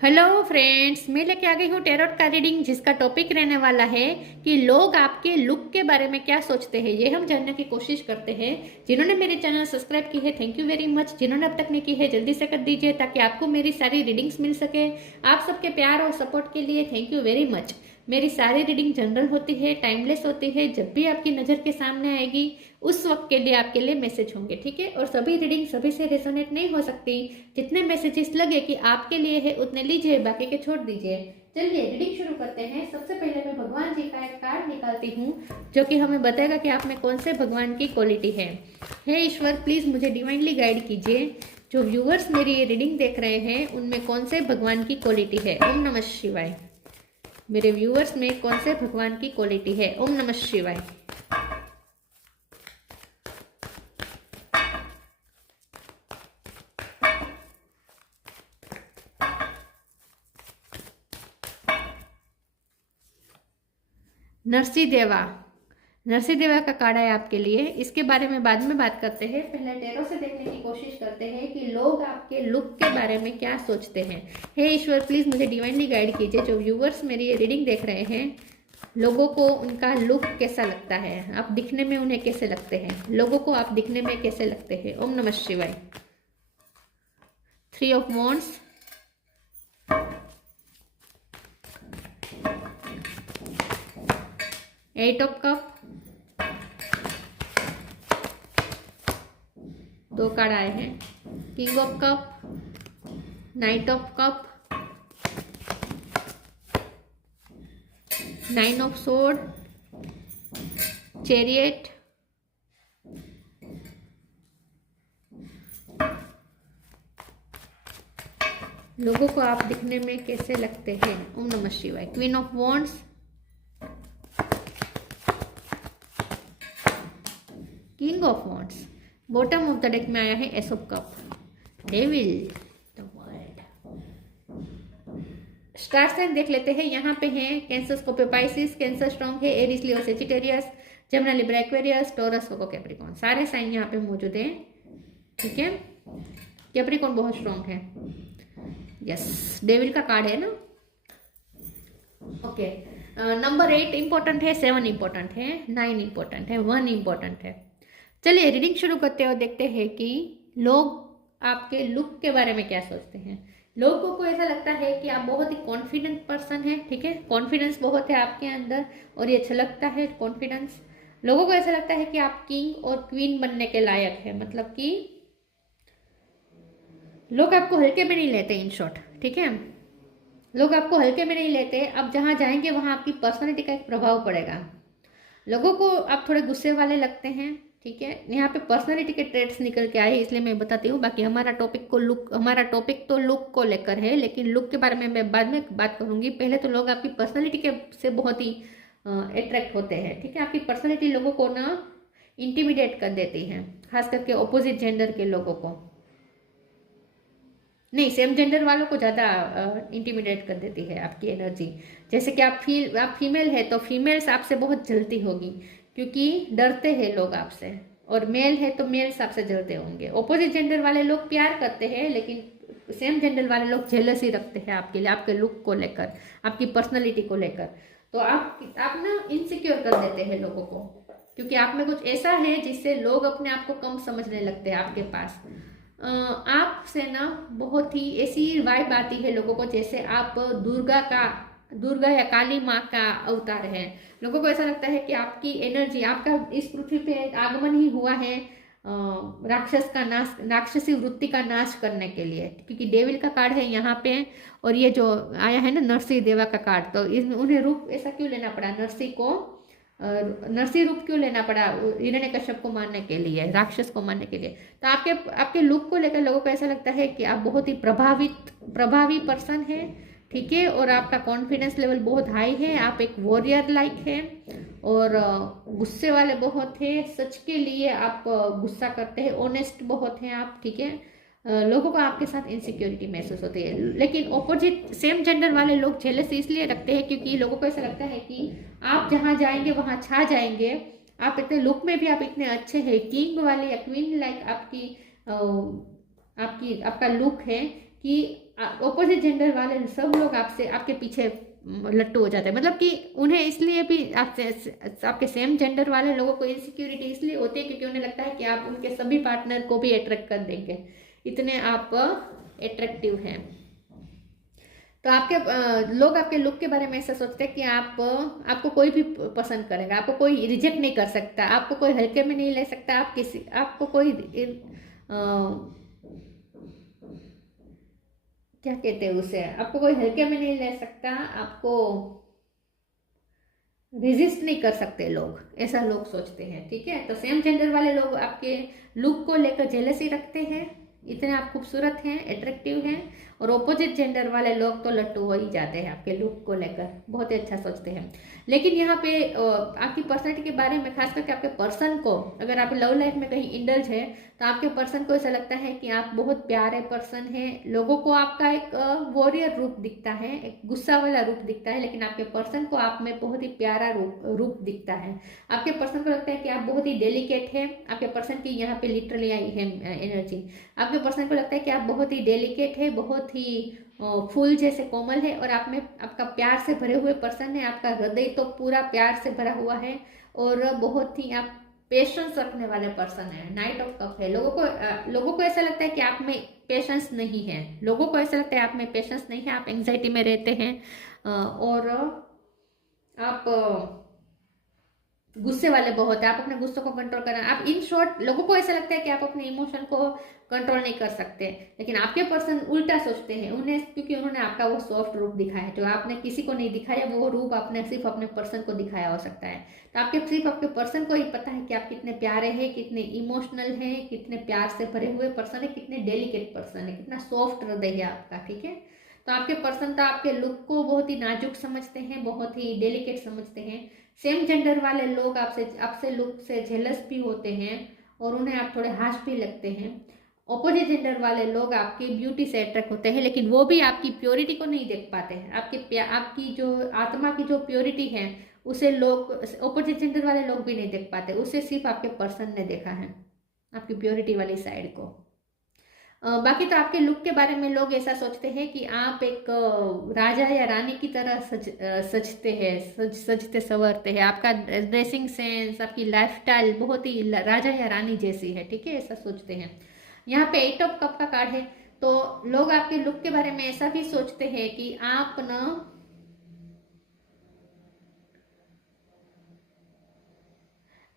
Hello friends, मैं लेके आ गई हूँ टैरोट का रीडिंग, जिसका टॉपिक रहने वाला है कि लोग आपके लुक के बारे में क्या सोचते हैं। ये हम जानने की कोशिश करते हैं। जिन्होंने मेरे चैनल सब्सक्राइब की है, थैंक यू वेरी मच। जिन्होंने अब तक नहीं की है, जल्दी से कर दीजिए ताकि आपको मेरी सारी रीडिंग्स मिल सके। आप सबके प्यार और सपोर्ट के लिए थैंक यू वेरी मच। मेरी सारी रीडिंग जनरल होती है, टाइमलेस होती है। जब भी आपकी नज़र के सामने आएगी उस वक्त के लिए आपके लिए मैसेज होंगे, ठीक है। और सभी रीडिंग सभी से रेजोनेट नहीं हो सकती। जितने मैसेजेस लगे कि आपके लिए है उतने लीजिए, बाकी के छोड़ दीजिए। चलिए रीडिंग शुरू करते हैं। सबसे पहले मैं भगवान जी का एक कार्ड निकालती हूँ जो कि हमें बताएगा कि आप में कौन से भगवान की क्वालिटी है। हे ईश्वर, प्लीज मुझे डिवाइनली गाइड कीजिए। जो व्यूअर्स मेरी ये रीडिंग देख रहे हैं उनमें कौन से भगवान की क्वालिटी है। ओम नमः शिवाय। मेरे व्यूअर्स में कौन से भगवान की क्वालिटी है। ओम नमः शिवाय। नरसिंह देवा। नरसिंह देवा का कार्ड है आपके लिए। इसके बारे में बाद में बात करते हैं। पहले टैरो से देखने की कोशिश करते हैं कि लोग आपके लुक के बारे में क्या सोचते हैं। हे ईश्वर, प्लीज मुझे डिवाइनली गाइड कीजिए। जो व्यूअर्स मेरी ये रीडिंग देख रहे हैं, लोगों को उनका लुक कैसा लगता है, आप दिखने में उन्हें कैसे लगते हैं, लोगों को आप दिखने में कैसे लगते हैं। ओम नमः शिवाय। 3 of wands, 8 of cup, 2 card आए हैं। King of cup, night of cup, 9 of sword, chariot, लोगों को आप दिखने में कैसे लगते हैं। ओम नमः शिवाय। Queen of wands, king of wands. Bottom of the deck में आया है ace of cup, devil, the world. Star sign देख लेते हैं। यहाँ पे हैं Cancer, Scorpio, Pisces. Cancer strong है, Aries, Leo, Sagittarius, Gemini, Libra, Aquarius, Taurus, Virgo, Capricorn. सारे साइन यहाँ पे मौजूद हैं, ठीक है। कैप्रिकॉर्न बहुत स्ट्रॉन्ग है। यस, डेविल का कार्ड है ना। ओके, नंबर 8 इंपॉर्टेंट है, 7 इंपॉर्टेंट है, 9 इंपॉर्टेंट है, 1 इंपॉर्टेंट है। चलिए रीडिंग शुरू करते हैं और देखते हैं कि लोग आपके लुक के बारे में क्या सोचते हैं। लोगों को ऐसा लगता है कि आप बहुत ही कॉन्फिडेंट पर्सन है, ठीक है। कॉन्फिडेंस बहुत है आपके अंदर और ये छलकता है कॉन्फिडेंस। लोगों को ऐसा लगता है कि आप किंग और क्वीन बनने के लायक है, मतलब कि लोग आपको हल्के में नहीं लेते, इन शॉर्ट, ठीक है। लोग आपको हल्के में नहीं लेते। अब जहाँ जाएंगे वहाँ आपकी पर्सनैलिटी का एक प्रभाव पड़ेगा। लोगों को आप थोड़े गुस्से वाले लगते हैं, ठीक है। यहाँ पे पर्सनैलिटी के ट्रेट्स निकल के आए, इसलिए मैं बताती हूँ। बाकी हमारा टॉपिक तो लुक को लेकर है, लेकिन लुक के बारे में मैं बाद में बात करूंगी। पहले तो लोग आपकी पर्सनैलिटी के से बहुत ही अट्रैक्ट होते हैं, ठीक है। आपकी पर्सनैलिटी लोगों को ना इंटिमिडेट कर देती है, खास करके ऑपोजिट जेंडर के लोगों को नहीं, सेम जेंडर वालों को ज़्यादा इंटिमिडेट कर देती है आपकी एनर्जी। जैसे कि आप फीमेल है तो फीमेल्स आपसे बहुत जलती होगी, क्योंकि डरते हैं लोग आपसे। और मेल है तो मेल्स आपसे जलते होंगे। ऑपोजिट जेंडर वाले लोग प्यार करते हैं, लेकिन सेम जेंडर वाले लोग जेलसी रखते हैं आपके लिए, आपके लुक को लेकर, आपकी पर्सनैलिटी को लेकर। तो आप ना इनसिक्योर कर देते हैं लोगों को, क्योंकि आप में कुछ ऐसा है जिससे लोग अपने आप को कम समझने लगते हैं आपके पास। आपसे ना बहुत ही ऐसी वाइब आती है लोगों को जैसे आप दुर्गा या काली माँ का अवतार है। लोगों को ऐसा लगता है कि आपकी एनर्जी, आपका इस पृथ्वी पे आगमन ही हुआ है राक्षसी वृत्ति का नाश करने के लिए, क्योंकि डेविल का कार्ड है यहाँ पे। और ये जो आया है ना नरसिंह देवा का कार्ड, तो उन्हें रूप ऐसा क्यों लेना पड़ा, नरसिंह रूप क्यों लेना पड़ा हिरण्यकश्यप को मारने के लिए, राक्षस को मारने के लिए। तो आपके लुक को लेकर लोगों को ऐसा लगता है कि आप बहुत ही प्रभावी पर्सन है, ठीक है। और आपका कॉन्फिडेंस लेवल बहुत हाई है, आप एक वॉरियर लाइक है। और गुस्से वाले बहुत है, सच के लिए आप गुस्सा करते हैं, ऑनेस्ट बहुत हैं आप, ठीक है। लोगों को आपके साथ इनसिक्योरिटी महसूस होती है। लेकिन ऑपोजिट सेम जेंडर वाले लोग जेलसी इसलिए रखते हैं क्योंकि लोगों को ऐसा लगता है कि आप जहाँ जाएंगे वहाँ छा जाएंगे। आप इतने लुक में भी आप इतने अच्छे हैं, किंग वाले या क्वीन लाइक आपका लुक है कि ऑपोजिट जेंडर वाले सब लोग आपसे आपके पीछे लट्टू हो जाते हैं। मतलब कि उन्हें इसलिए भी आपसे आपके सेम जेंडर वाले लोगों को इनसिक्योरिटी इसलिए होती है क्योंकि उन्हें लगता है कि आप उनके सभी पार्टनर को भी अट्रैक्ट कर देंगे, इतने आप अट्रैक्टिव हैं। तो आपके लोग आपके लुक के बारे में ऐसा सोचते हैं कि आपको कोई भी पसंद करेगा, आपको कोई रिजेक्ट नहीं कर सकता, आपको कोई हल्के में नहीं ले सकता, आपको कोई क्या कहते हैं उसे, आपको कोई हल्के में नहीं ले सकता, आपको रेजिस्ट नहीं कर सकते लोग, ऐसा लोग सोचते हैं। ठीक है, तो सेम जेंडर वाले लोग आपके लुक को लेकर जेलसी रखते हैं, इतने आप खूबसूरत हैं, अट्रैक्टिव हैं। और ऑपोजिट जेंडर वाले लोग तो लट्टू हो ही जाते हैं आपके लुक को लेकर, बहुत ही अच्छा सोचते हैं। लेकिन यहाँ पे आपकी पर्सनैलिटी के बारे में, खास करके आपके पर्सन को, अगर आप लव लाइफ में कहीं इंडल्ज है तो आपके पर्सन को ऐसा लगता है कि आप बहुत प्यारे पर्सन हैं। लोगों को आपका एक वॉरियर रूप दिखता है, एक गुस्सा वाला रूप दिखता है, लेकिन आपके पर्सन को आप में बहुत ही प्यारा रूप दिखता है। आपके पर्सन को लगता है कि आप बहुत ही डेलिकेट हैं। आपके पर्सन की यहाँ पे लिटरली आई है एनर्जी। आपके पर्सन को लगता है कि आप बहुत ही डेलिकेट है, बहुत ही फूल जैसे कोमल है, और आप में आपका प्यार से भरे हुए पर्सन है। आपका हृदय तो पूरा प्यार से भरा हुआ है, और बहुत ही आप पेशेंस रखने वाले पर्सन है। नाइट ऑफ कप है। लोगों को ऐसा लगता है कि आप में पेशेंस नहीं है, लोगों को ऐसा लगता है आप में पेशेंस नहीं है, आप एंग्जाइटी में रहते हैं, और आप गुस्से वाले बहुत है, आप अपने गुस्से को कंट्रोल करना, आप इन शॉर्ट लोगों को ऐसा लगता है कि आप अपने इमोशन को कंट्रोल नहीं कर सकते। लेकिन आपके पर्सन उल्टा सोचते हैं, उन्हें क्योंकि उन्होंने आपका वो सॉफ्ट रूप दिखाया है जो आपने किसी को नहीं दिखाया, वो रूप आपने सिर्फ अपने पर्सन को दिखाया हो सकता है। तो आपके सिर्फ आपके पर्सन को ही पता है कि आप कितने प्यारे हैं, कितने इमोशनल हैं, कितने प्यार से भरे हुए पर्सन है, कितने डेलिकेट पर्सन है, कितना सॉफ्ट हृदय है आपका। ठीक है, तो आपके पर्सन तो आपके लुक को बहुत ही नाजुक समझते हैं, बहुत ही डेलिकेट समझते हैं। सेम जेंडर वाले लोग आपसे लुक से जेलस भी होते हैं, और उन्हें आप थोड़े हाश भी लगते हैं। ऑपोजिट जेंडर वाले लोग आपकी ब्यूटी से अट्रैक्ट होते हैं, लेकिन वो भी आपकी प्योरिटी को नहीं देख पाते हैं। आपकी जो आत्मा की जो प्योरिटी है उसे लोग, ऑपोजिट जेंडर वाले लोग भी नहीं देख पाते, उसे सिर्फ आपके पर्सन ने देखा है, आपकी प्योरिटी वाली साइड को। बाकी तो आपके लुक के बारे में लोग ऐसा सोचते हैं कि आप एक राजा या रानी की तरह सजते हैं, सजते संवरते हैं। आपका ड्रेसिंग सेंस, आपकी लाइफस्टाइल बहुत ही राजा या रानी जैसी है। ठीक है, ऐसा सोचते हैं। यहाँ पे 8 ऑफ कप का कार्ड है, तो लोग आपके लुक के बारे में ऐसा भी सोचते हैं कि आप ना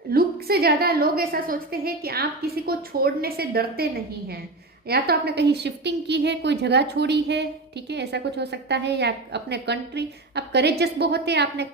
लुक से ज्यादा लोग ऐसा सोचते हैं कि आप किसी को छोड़ने से डरते नहीं हैं। या तो आपने कहीं शिफ्टिंग की है, कोई जगह छोड़ी है, ठीक है, ऐसा कुछ हो सकता है। या अपने कंट्री, आप करेजियस बहुत है, आपने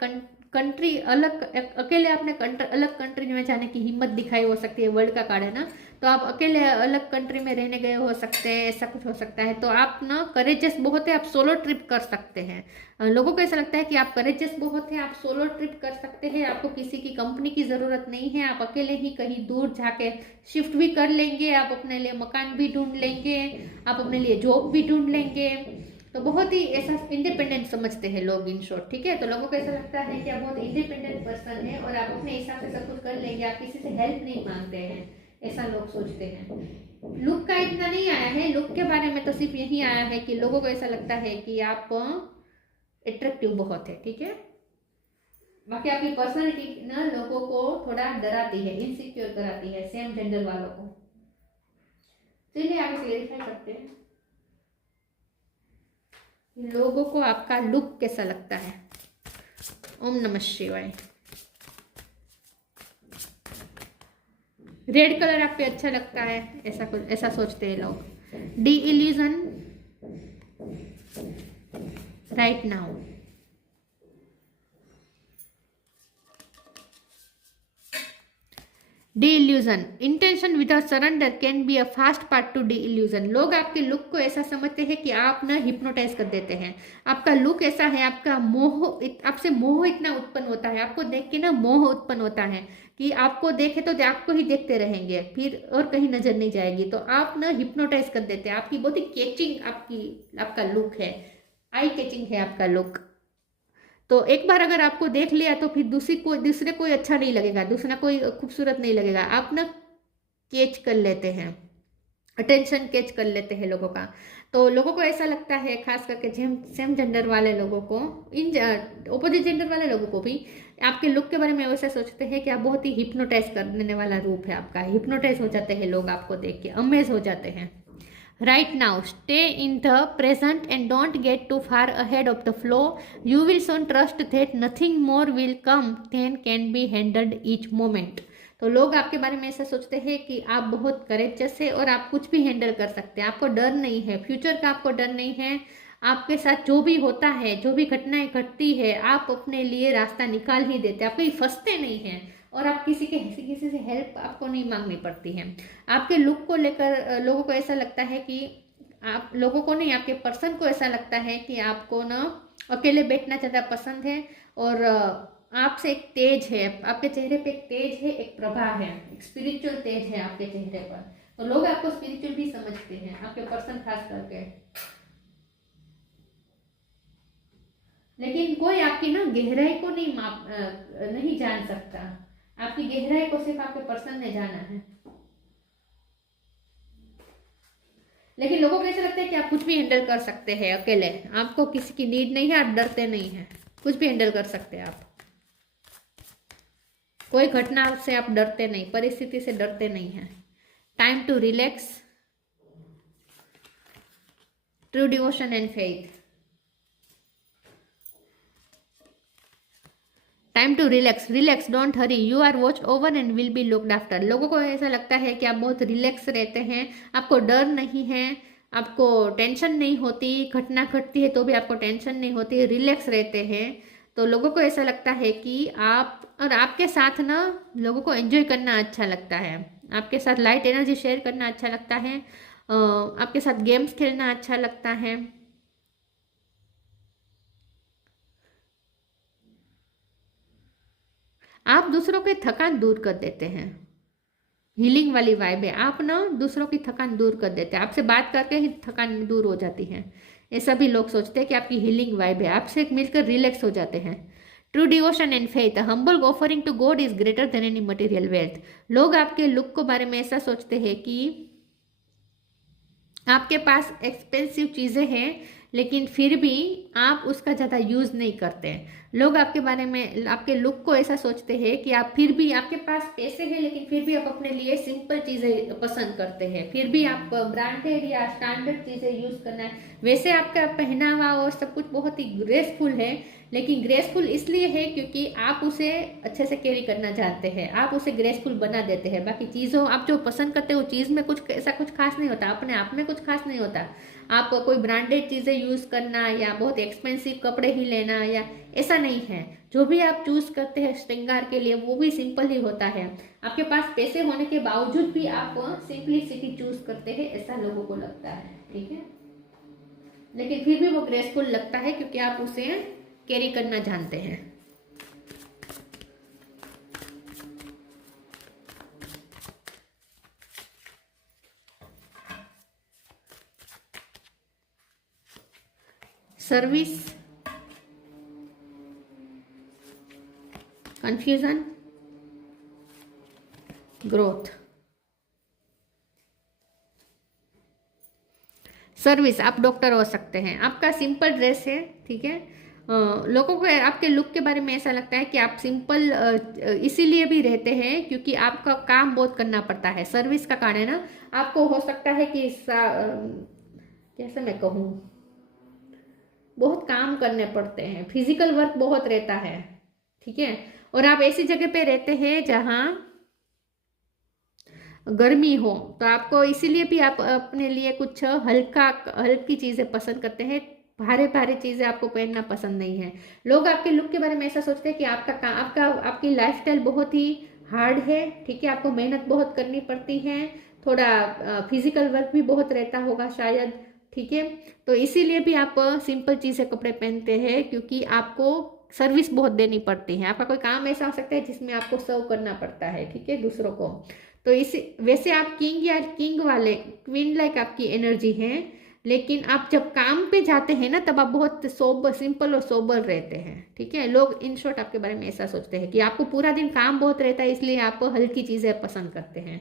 कंट्री अलग, अकेले आपने अलग कंट्री में जाने की हिम्मत दिखाई हो सकती है। वर्ल्ड का कार्ड है ना, तो आप अकेले अलग कंट्री में रहने गए हो सकते हैं, ऐसा कुछ हो सकता है। तो आप ना करेजियस बहुत है, आप सोलो ट्रिप कर सकते हैं। लोगों को ऐसा लगता है कि आप करेजियस बहुत है, आप सोलो ट्रिप कर सकते हैं, आपको किसी की कंपनी की ज़रूरत नहीं है, आप अकेले ही कहीं दूर जाके शिफ्ट भी कर लेंगे, आप अपने लिए मकान भी ढूंढ लेंगे, आप अपने लिए जॉब भी ढूंढ लेंगे। तो बहुत ही ऐसा इंडिपेंडेंट समझते हैं लोग, इन शॉर्ट। ठीक है, तो लोगों को ऐसा लगता है कि आप बहुत इंडिपेंडेंट पर्सन है, और आप अपने हिसाब से सब कुछ कर लेंगे, आप किसी से हेल्प नहीं मांगते हैं, ऐसा लोग सोचते हैं। लुक का इतना नहीं आया है, लुक के बारे में तो सिर्फ यही आया है कि लोगों को ऐसा लगता है कि आप अट्रैक्टिव बहुत है। ठीक है, बाकी आपकी पर्सनालिटी ना लोगों को थोड़ा डराती है, इनसिक्योर कराती है, सेम जेंडर वालों को। चलिए आगे क्लेरिफाई करते हैं, लोगों को आपका लुक कैसा लगता है। ओम नमः शिवाय। रेड कलर आप पे अच्छा लगता है, ऐसा सोचते हैं लोग। D illusion right now. D-illusion, intention without surrender can be a fast part two D-illusion. लोग आपके लुक को ऐसा समझते हैं कि आप ना हिप्नोटाइज कर देते हैं। आपका लुक ऐसा है, आपका आपसे मोह इतना उत्पन्न होता है, आपको देख के ना मोह उत्पन्न होता है कि आपको देखे तो आपको ही देखते रहेंगे, फिर और कहीं नजर नहीं जाएगी। तो आप ना हिप्नोटाइज कर देते हैं। आपकी बहुत ही कैचिंग आपका लुक है, आई कैचिंग है आपका लुक। तो एक बार अगर आपको देख लिया तो फिर दूसरे कोई अच्छा नहीं लगेगा, दूसरा कोई खूबसूरत नहीं लगेगा। आप ना कैच कर लेते हैं, अटेंशन कैच कर लेते हैं लोगों का। तो लोगों को ऐसा लगता है, खास करके सेम जेंडर वाले लोगों को, इन ऑपोजिट जेंडर वाले लोगों को भी आपके लुक के बारे में वैसा सोचते हैं कि आप बहुत ही हिप्नोटाइज करने वाला रूप है आपका। हिप्नोटाइज हो जाते हैं लोग आपको देख के, अमेज हो जाते हैं। Right now, stay in the present and don't get too far ahead of the flow. You will soon trust that nothing more will come than can be handled each moment. तो लोग आपके बारे में ऐसा सोचते हैं कि आप बहुत करेजियस है और आप कुछ भी हैंडल कर सकते हैं, आपको डर नहीं है, फ्यूचर का आपको डर नहीं है। आपके साथ जो भी होता है, जो भी घटनाएं घटती है, आप अपने लिए रास्ता निकाल ही देते, आप कहीं फंसते नहीं हैं और आप किसी से हेल्प आपको नहीं मांगनी पड़ती है। आपके लुक को लेकर लोगों को ऐसा लगता है कि आप लोगों को नहीं, आपके पर्सन को ऐसा लगता है कि आपको ना अकेले बैठना ज़्यादा पसंद है और आपसे एक तेज है, आपके चेहरे पे एक तेज है, एक प्रभा है, एक स्पिरिचुअल तेज है आपके चेहरे पर। तो लोग आपको स्पिरिचुअल भी समझते हैं, आपके पर्सन खास करके। लेकिन कोई आपकी ना गहराई को नहीं जान सकता। आपकी गहराई को सिर्फ आपके पर्सन ने जाना है। लेकिन लोगों को ऐसा लगता है कि आप कुछ भी हैंडल कर सकते हैं अकेले, आपको किसी की नीड नहीं है, आप डरते नहीं हैं, कुछ भी हैंडल कर सकते हैं आप। कोई घटना से आप डरते नहीं, परिस्थिति से डरते नहीं हैं। Time to relax, true devotion and faith. Time to relax, don't hurry, you are watch over and will be looked after. लोगों को ऐसा लगता है कि आप बहुत रिलैक्स रहते हैं, आपको डर नहीं है, आपको टेंशन नहीं होती, घटना घटती है तो भी आपको टेंशन नहीं होती, रिलैक्स रहते हैं। तो लोगों को ऐसा लगता है कि आपके साथ ना लोगों को एंजॉय करना अच्छा लगता है, आपके साथ लाइट एनर्जी शेयर करना अच्छा लगता है, आपके साथ गेम्स खेलना अच्छा लगता है। आप दूसरों के थकान दूर कर देते हैं, हीलिंग वाली वाइब है। आप ना दूसरों की थकान दूर कर देते हैं, आपसे बात करके ही थकान दूर हो जाती है। ये सभी लोग सोचते हैं कि आपकी हीलिंग वाइब है, आपसे मिलकर रिलैक्स हो जाते हैं। True devotion and faith, humble offering to God is greater than any material wealth. लोग आपके लुक के बारे में ऐसा सोचते हैं कि आपके पास एक्सपेंसिव चीज़ें हैं लेकिन फिर भी आप उसका ज़्यादा यूज़ नहीं करते। लोग आपके बारे में, आपके लुक को ऐसा सोचते हैं कि आप फिर भी, आपके पास पैसे हैं लेकिन फिर भी आप अपने लिए सिंपल चीज़ें पसंद करते हैं, फिर भी आप ब्रांडेड या स्टैंडर्ड चीज़ें यूज़ करना है। वैसे आपका पहनावा और सब कुछ बहुत ही ग्रेसफुल है, लेकिन ग्रेसफुल इसलिए है क्योंकि आप उसे अच्छे से कैरी करना जानते हैं, आप उसे ग्रेसफुल बना देते हैं। बाकी चीज़ों, आप जो पसंद करते हो चीज़ में कुछ ऐसा कुछ खास नहीं होता, अपने आप में कुछ खास नहीं होता। आप कोई ब्रांडेड चीज़ें यूज़ करना या बहुत एक्सपेंसिव कपड़े ही लेना या ऐसा नहीं है। जो भी आप चूज़ करते हैं श्रृंगार के लिए वो भी सिंपल ही होता है। आपके पास पैसे होने के बावजूद भी आप सिंपलिसिटी चूज़ करते हैं, ऐसा लोगों को लगता है, ठीक है। लेकिन फिर भी वो ग्रेसफुल लगता है क्योंकि आप उसे कैरी करना जानते हैं। Service, confusion, growth. सर्विस, आप डॉक्टर हो सकते हैं, आपका सिंपल ड्रेस है, ठीक है। लोगों को आपके लुक के बारे में ऐसा लगता है कि आप सिंपल इसीलिए भी रहते हैं क्योंकि आपका काम बहुत करना पड़ता है। सर्विस का कारण है ना, आपको हो सकता है कि कैसे मैं कहूँ, बहुत काम करने पड़ते हैं, फिजिकल वर्क बहुत रहता है, ठीक है। और आप ऐसी जगह पे रहते हैं जहाँ गर्मी हो, तो आपको इसीलिए भी आप अपने लिए कुछ हल्की चीज़ें पसंद करते हैं, भारे भारे चीज़ें आपको पहनना पसंद नहीं है। लोग आपके लुक के बारे में ऐसा सोचते हैं कि आपकी लाइफस्टाइल बहुत ही हार्ड है, ठीक है, आपको मेहनत बहुत करनी पड़ती है, थोड़ा फिजिकल वर्क भी बहुत रहता होगा शायद, ठीक है। तो इसीलिए भी आप सिंपल चीज़ें कपड़े पहनते हैं क्योंकि आपको सर्विस बहुत देनी पड़ती है। आपका कोई काम ऐसा हो सकता है जिसमें आपको सर्व करना पड़ता है, ठीक है, दूसरों को। तो इसी वैसे आप किंग या किंग वाले क्वीन लाइक आपकी एनर्जी है, लेकिन आप जब काम पे जाते हैं ना तब आप बहुत सिंपल और सोबर रहते हैं, ठीक है। लोग इन शॉर्ट आपके बारे में ऐसा सोचते हैं कि आपको पूरा दिन काम बहुत रहता है इसलिए आप हल्की चीज़ें पसंद करते हैं,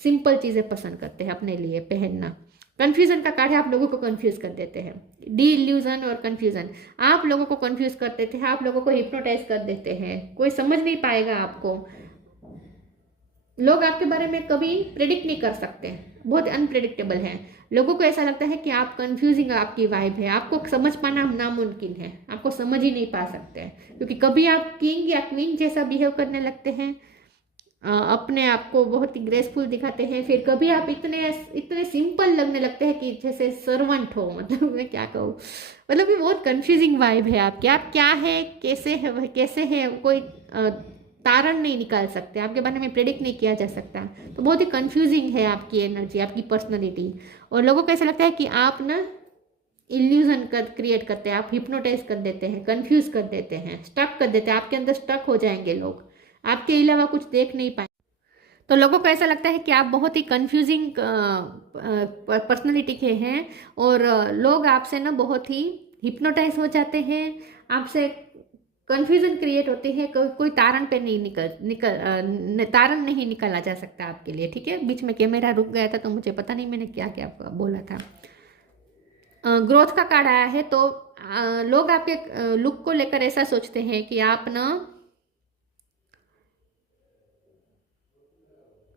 सिंपल चीज़ें पसंद करते हैं अपने लिए पहनना। कन्फ्यूजन का कार्ड है, आप लोगों को कन्फ्यूज कर देते हैं। डी इल्यूजन और कन्फ्यूजन, आप लोगों को कन्फ्यूज कर देते हैं, आप लोगों को हिप्नोटाइज कर देते हैं, कोई समझ नहीं पाएगा आपको। लोग आपके बारे में कभी प्रेडिक्ट नहीं कर सकते, बहुत अनप्रेडिक्टेबल है। लोगों को ऐसा लगता है कि आप कंफ्यूजिंग आपकी वाइब है, आपको समझ पाना नामुमकिन है, आपको समझ ही नहीं पा सकते हैं, क्योंकि कभी आप किंग या क्वीन जैसा बिहेव करने लगते हैं, अपने आप को बहुत ही ग्रेसफुल दिखाते हैं, फिर कभी आप इतने इतने सिंपल लगने लगते हैं कि जैसे सर्वेंट हो, मतलब मैं क्या कहूँ, मतलब कि बहुत कंफ्यूजिंग वाइब है आपकी। आप क्या है, कैसे है, कोई तारण नहीं निकाल सकते, आपके बारे में प्रेडिक्ट नहीं किया जा सकता। तो बहुत ही कंफ्यूजिंग है आपकी एनर्जी, आपकी पर्सनैलिटी। और लोगों को ऐसा लगता है कि आप ना इल्यूजन क्रिएट करते हैं, आप हिप्नोटाइज कर देते हैं, कंफ्यूज कर देते हैं, स्टक कर देते हैं, आपके अंदर स्टक हो जाएंगे लोग, आपके अलावा कुछ देख नहीं पाए। तो लोगों को ऐसा लगता है कि आप बहुत ही कंफ्यूजिंग पर्सनैलिटी के हैं, और लोग आपसे ना बहुत ही हिप्नोटाइज हो जाते हैं, आपसे कंफ्यूजन क्रिएट होती है, कोई तारण पे नहीं तारण नहीं निकाला जा सकता आपके लिए, ठीक है। बीच में कैमरा रुक गया था तो मुझे पता नहीं मैंने क्या क्या बोला था। ग्रोथ का कार्ड आया है, तो लोग आपके लुक को लेकर ऐसा सोचते हैं कि आप ना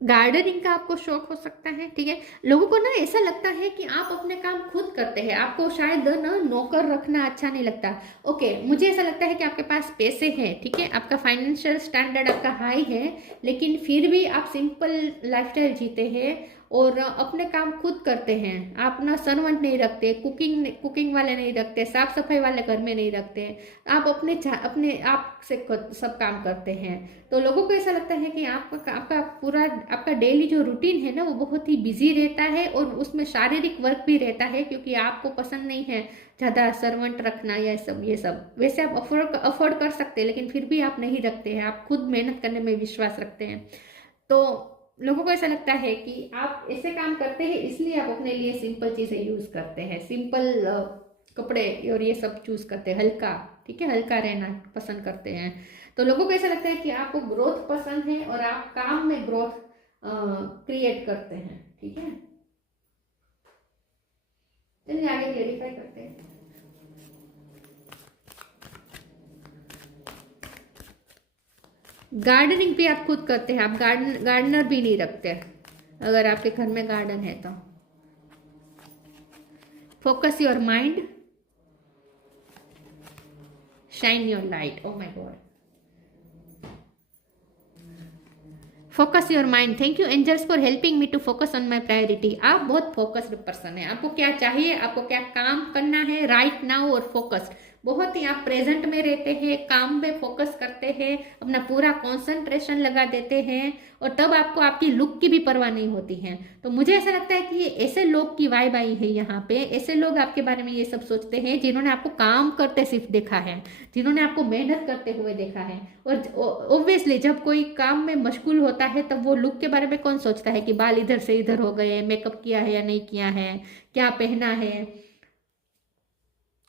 गार्डनिंग का आपको शौक हो सकता है, ठीक है। लोगों को ना ऐसा लगता है कि आप अपने काम खुद करते हैं, आपको शायद ना नौकर रखना अच्छा नहीं लगता। ओके, मुझे ऐसा लगता है कि आपके पास पैसे हैं, ठीक है, आपका फाइनेंशियल स्टैंडर्ड आपका हाई है, लेकिन फिर भी आप सिंपल लाइफस्टाइल जीते हैं और अपने काम खुद करते हैं। आप ना सर्वेंट नहीं रखते, कुकिंग वाले नहीं रखते, साफ सफाई वाले घर में नहीं रखते, आप अपने आप से सब काम करते हैं। तो लोगों को ऐसा लगता है कि आपका डेली जो रूटीन है ना वो बहुत ही बिजी रहता है, और उसमें शारीरिक वर्क भी रहता है, क्योंकि आपको पसंद नहीं है ज़्यादा सर्वेंट रखना या ये सब। वैसे आप अफोर्ड कर सकते हैं, लेकिन फिर भी आप नहीं रखते हैं, आप खुद मेहनत करने में विश्वास रखते हैं। तो लोगों को ऐसा लगता है कि आप ऐसे काम करते हैं, इसलिए आप अपने लिए सिंपल चीज़ें यूज़ करते हैं, सिंपल कपड़े और ये सब चूज़ करते हैं, हल्का, ठीक है, हल्का रहना पसंद करते हैं। तो लोगों को ऐसा लगता है कि आपको ग्रोथ पसंद है और आप काम में ग्रोथ क्रिएट करते हैं, ठीक है। चलिए आगे क्लेरिफाई करते हैं। गार्डनिंग भी आप खुद करते हैं, आप गार्डनर भी नहीं रखते अगर आपके घर में गार्डन है तो। Focus your mind, shine your light. Oh my God, focus your mind. Thank you angels for helping me to focus on my priority. आप बहुत फोकस्ड पर्सन है, आपको क्या चाहिए, आपको क्या काम करना है राइट नाउ, और फोकस्ड, बहुत ही आप प्रेजेंट में रहते हैं, काम में फोकस करते हैं, अपना पूरा कंसंट्रेशन लगा देते हैं, और तब आपको आपकी लुक की भी परवाह नहीं होती है। तो मुझे ऐसा लगता है कि ये ऐसे लोग की वाइब आई है यहाँ पे, ऐसे लोग आपके बारे में ये सब सोचते हैं जिन्होंने आपको काम करते सिर्फ देखा है, जिन्होंने आपको मेहनत करते हुए देखा है। और ऑब्वियसली जब कोई काम में मशगूल होता है तब वो लुक के बारे में कौन सोचता है कि बाल इधर से इधर हो गए, मेकअप किया है या नहीं किया है, क्या पहना है,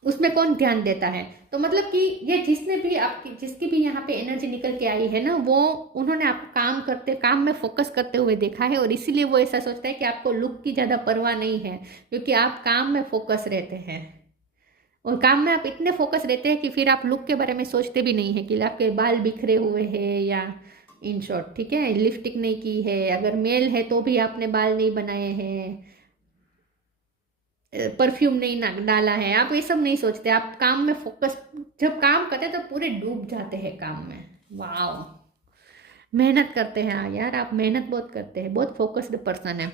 उसमें कौन ध्यान देता है। तो मतलब कि ये जिसकी भी यहाँ पे एनर्जी निकल के आई है ना, वो उन्होंने आप काम में फोकस करते हुए देखा है, और इसीलिए वो ऐसा सोचता है कि आपको लुक की ज़्यादा परवाह नहीं है, क्योंकि आप काम में फोकस रहते हैं, और काम में आप इतने फोकस रहते हैं कि फिर आप लुक के बारे में सोचते भी नहीं है कि आपके बाल बिखरे हुए हैं या इन शॉर्ट, ठीक है, लिपस्टिक नहीं की है, अगर मेल है तो भी आपने बाल नहीं बनाए हैं, परफ्यूम नहीं डाला है, आप ये सब नहीं सोचते। आप काम में फोकस, जब काम करते हैं तो पूरे डूब जाते हैं काम में। वाह, मेहनत करते हैं। हाँ यार, आप मेहनत बहुत करते हैं, बहुत फोकस्ड पर्सन है।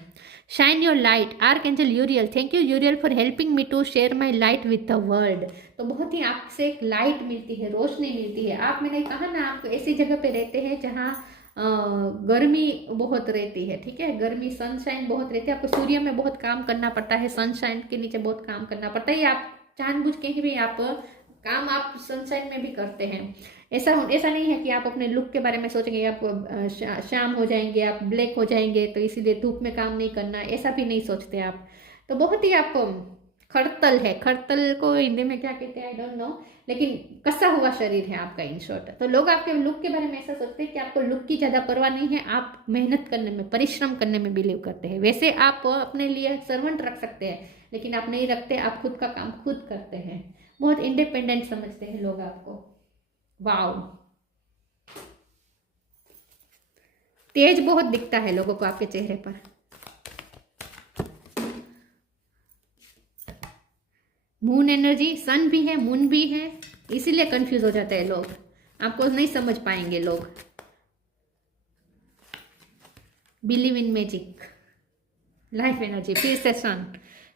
Shine your light, archangel Uriel. Thank you Uriel for helping me to share my light with the world. तो बहुत ही आपसे एक लाइट मिलती है, रोशनी मिलती है। आप, मैंने कहा ना, आप ऐसी जगह पे रहते हैं जहाँ गर्मी बहुत रहती है, ठीक है, गर्मी, सनशाइन बहुत रहती है, आपको सूर्य में बहुत काम करना पड़ता है, सनशाइन के नीचे बहुत काम करना पड़ता है, आप जानबूझ के ही भी आप काम आप सनशाइन में भी करते हैं। ऐसा नहीं है कि आप अपने लुक के बारे में सोचेंगे, आप शाम हो जाएंगे, आप ब्लैक हो जाएंगे तो इसीलिए धूप में काम नहीं करना, ऐसा भी नहीं सोचते आप। तो बहुत ही आप खड़तल है, खड़तल को हिंदी में क्या कहते हैं आई डोंट नो, लेकिन कसा हुआ शरीर है आपका इन शॉर्ट। तो लोग आपके लुक के बारे में ऐसा सोचते हैं कि आपको लुक की ज़्यादा परवाह नहीं है, आप मेहनत करने में, परिश्रम करने में बिलीव करते हैं। वैसे आप अपने लिए सर्वेंट रख सकते हैं, लेकिन आप नहीं रखते, आप खुद का काम खुद करते हैं। बहुत इंडिपेंडेंट समझते हैं लोग आपको। वाओ, तेज बहुत दिखता है लोगों को आपके चेहरे पर। मून एनर्जी, सन भी है, मून भी है, इसीलिए कंफ्यूज हो जाते हैं लोग, आपको नहीं समझ पाएंगे लोग। Believe in magic, life energy, फिर से सन,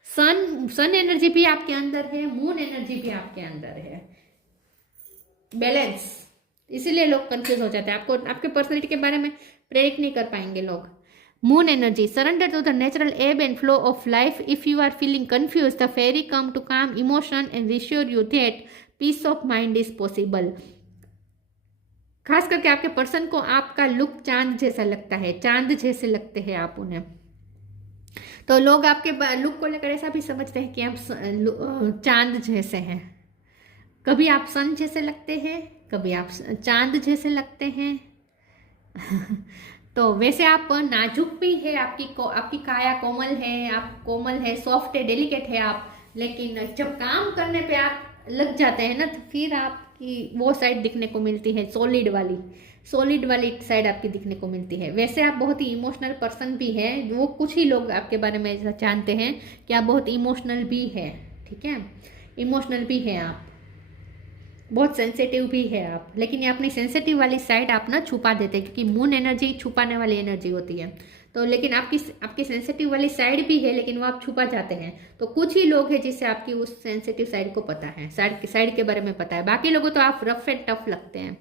सन एनर्जी भी आपके अंदर है, मून एनर्जी भी आपके अंदर है, बैलेंस। इसीलिए लोग कंफ्यूज हो जाते हैं, आपको आपके पर्सनैलिटी के बारे में प्रेडिक्ट नहीं कर पाएंगे लोग। Moon energy, surrender to the natural ebb and flow of life. If you are feeling confused, the fairy come to calm emotion and reassure you that peace of mind is possible. खास करके आपके person को आपका look चांद जैसा लगता है, चांद जैसे लगते हैं आप उन्हें। तो लोग आपके लुक को लेकर ऐसा भी समझते हैं कि आप चांद जैसे हैं। कभी आप सन जैसे लगते हैं, कभी आप चांद जैसे लगते हैं। तो वैसे आप नाजुक भी है, आपकी काया कोमल है, आप कोमल है, सॉफ्ट है, डेलिकेट है आप, लेकिन जब काम करने पे आप लग जाते हैं ना, तो फिर आपकी वो साइड दिखने को मिलती है, सॉलिड वाली साइड आपकी दिखने को मिलती है। वैसे आप बहुत ही इमोशनल पर्सन भी है, वो कुछ ही लोग आपके बारे में ऐसा जानते हैं कि आप बहुत इमोशनल भी है, ठीक है, इमोशनल भी है आप, बहुत सेंसिटिव भी है आप, लेकिन ये अपनी सेंसिटिव वाली साइड आप ना छुपा देते हैं, क्योंकि मून एनर्जी छुपाने वाली एनर्जी होती है। तो लेकिन आपकी सेंसिटिव वाली साइड भी है, लेकिन वो आप छुपा जाते हैं। तो कुछ ही लोग हैं जिससे आपकी उस सेंसिटिव साइड को पता है, साइड के बारे में पता है, बाकी लोगों तो आप रफ एंड टफ लगते हैं।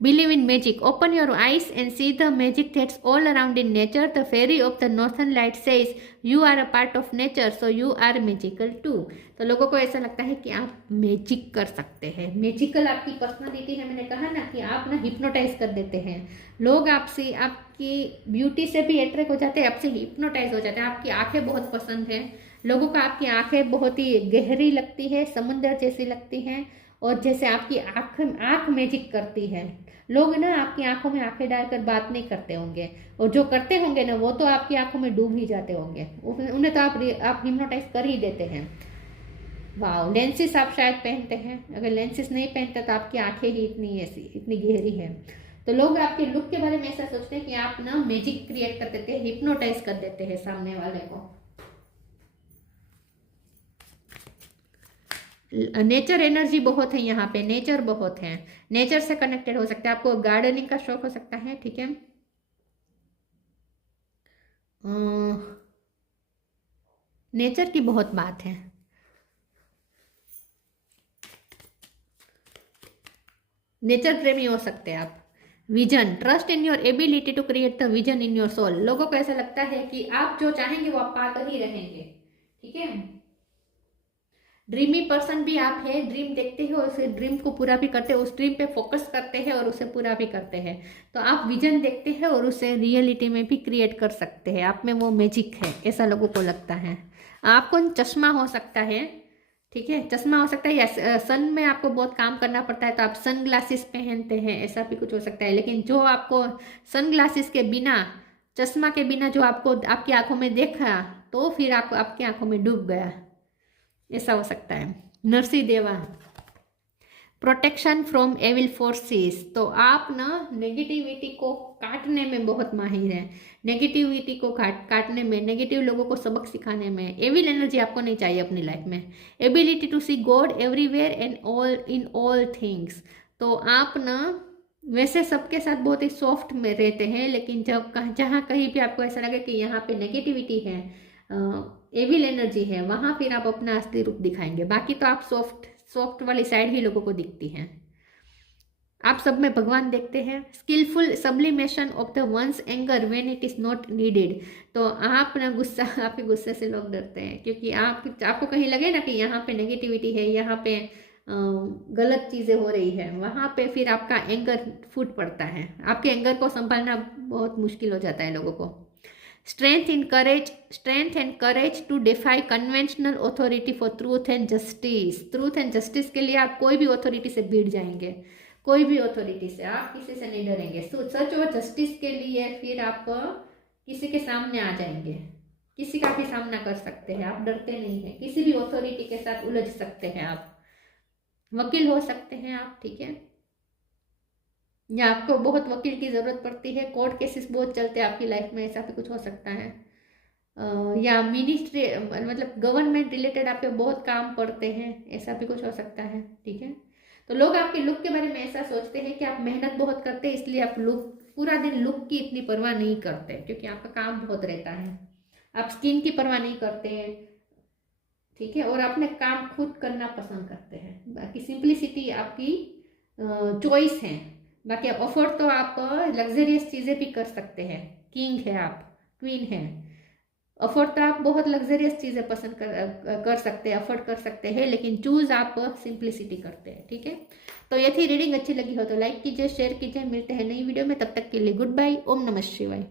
Believe in magic. Open your eyes and see the magic that's all around in nature. The fairy of the northern light says you are a part of nature, so you are magical too. तो लोगों को ऐसा लगता है कि आप magic कर सकते हैं, मैजिकल आपकी पर्सनालिटी है। मैंने कहा ना कि आप ना हिप्नोटाइज कर देते हैं लोग, आपसे, आपकी ब्यूटी से भी अट्रैक्ट हो जाते हैं, आपसे हिप्नोटाइज हो जाते हैं। आपकी आंखें बहुत पसंद है लोगों को, आपकी आंखें बहुत ही गहरी लगती है, समुंदर जैसी लगती हैं, और जैसे आपकी आंख मैजिक करती है। लोग ना आपकी आंखों में आंखें डालकर बात नहीं करते होंगे, और जो करते होंगे ना वो तो आपकी आंखों में डूब ही जाते होंगे, उन्हें तो आप हिप्नोटाइज कर ही देते हैं। वाह, लेंसेस आप शायद पहनते हैं, अगर लेंसेस नहीं पहनते तो आपकी आंखें ही इतनी गहरी है। तो लोग आपके लुक के बारे में ऐसा सोचते हैं कि आप ना मैजिक क्रिएट कर देते हैं, हिप्नोटाइज कर देते हैं सामने वाले को। नेचर एनर्जी बहुत है यहाँ पे, नेचर बहुत है, नेचर से कनेक्टेड हो सकते हैं। आपको गार्डनिंग का शौक हो सकता है, ठीक है, नेचर की बहुत बात है। नेचर प्रेमी हो सकते हैं आप। Vision, trust in your ability to create the vision in your soul. लोगों को ऐसा लगता है कि आप जो चाहेंगे वो आप पाकर ही रहेंगे, ठीक है। ड्रीमी पर्सन भी आप है, ड्रीम देखते हैं और उस ड्रीम को पूरा भी करते हैं, उस ड्रीम पे फोकस करते हैं और उसे पूरा भी करते हैं। तो आप विजन देखते हैं और उसे रियलिटी में भी क्रिएट कर सकते हैं, आप में वो मैजिक है, ऐसा लोगों को लगता है। आपको चश्मा हो सकता है, ठीक है, चश्मा हो सकता है, या सन में आपको बहुत काम करना पड़ता है तो आप सन ग्लासेस पहनते हैं, ऐसा भी कुछ हो सकता है। लेकिन जो आपको सन ग्लासेस के बिना, चश्मा के बिना जो आपको आपकी आंखों में देखा, तो फिर आपको आपकी आंखों में डूब गया, ऐसा हो सकता है। नरसी देवा, प्रोटेक्शन फ्रॉम एविल फोर्सेस। तो आप ना नेगेटिविटी को काटने में बहुत माहिर हैं, नेगेटिविटी को काटने में, नेगेटिव लोगों को सबक सिखाने में। एविल एनर्जी आपको नहीं चाहिए अपनी लाइफ में। Ability to see God everywhere and all in all things. तो आप ना वैसे सबके साथ बहुत ही सॉफ्ट में रहते हैं, लेकिन जब जहाँ कहीं भी आपको ऐसा लगे कि यहाँ पे नेगेटिविटी है, एविल एनर्जी है, वहाँ फिर आप अपना असली रूप दिखाएंगे। बाकी तो आप सॉफ्ट वाली साइड ही लोगों को दिखती है। आप सब में भगवान देखते हैं। Skilful sublimation of the one's anger when it is not needed. तो आप ना गुस्सा, आपके गुस्से से लोग डरते हैं, क्योंकि आपको कहीं लगे ना कि यहाँ पे नेगेटिविटी है, यहाँ पे गलत चीज़ें हो रही है, वहाँ पे फिर आपका एंगर फूट पड़ता है। आपके एंगर को संभालना बहुत मुश्किल हो जाता है लोगों को। Strength and courage to defy conventional authority for truth and justice. Truth and justice के लिए आप कोई भी ऑथोरिटी से भिड़ जाएंगे, कोई भी ऑथोरिटी से, आप किसी से नहीं डरेंगे। सच और जस्टिस के लिए फिर आप किसी के सामने आ जाएंगे, किसी का भी सामना कर सकते हैं, आप डरते नहीं हैं। किसी भी ऑथोरिटी के साथ उलझ सकते हैं, आप वकील हो सकते हैं आप, ठीक है, या आपको बहुत वकील की ज़रूरत पड़ती है, कोर्ट केसेस बहुत चलते हैं आपकी लाइफ में, ऐसा भी कुछ हो सकता है। या मिनिस्ट्री मतलब गवर्नमेंट रिलेटेड आपके बहुत काम पड़ते हैं, ऐसा भी कुछ हो सकता है, ठीक है। तो लोग आपके लुक के बारे में ऐसा सोचते हैं कि आप मेहनत बहुत करते हैं, इसलिए आप लुक पूरा दिन लुक की इतनी परवाह नहीं करते, क्योंकि आपका काम बहुत रहता है। आप स्किन की परवाह नहीं करते हैं, ठीक है, और अपने काम खुद करना पसंद करते हैं। बाकी सिंप्लिसिटी आपकी चॉइस है। बाकी अफोर्ड तो आप लग्जरियस चीज़ें भी कर सकते हैं, किंग है आप, क्वीन है। अफोर्ड तो आप बहुत लग्जरियस चीज़ें पसंद कर सकते हैं, अफोर्ड कर सकते हैं, लेकिन चूज आप सिंप्लिसिटी करते हैं, ठीक है। तो ये थी रीडिंग, अच्छी लगी हो तो लाइक कीजिए, शेयर कीजिए। मिलते हैं नई वीडियो में, तब तक के लिए गुड बाय। ओम नमः शिवाय।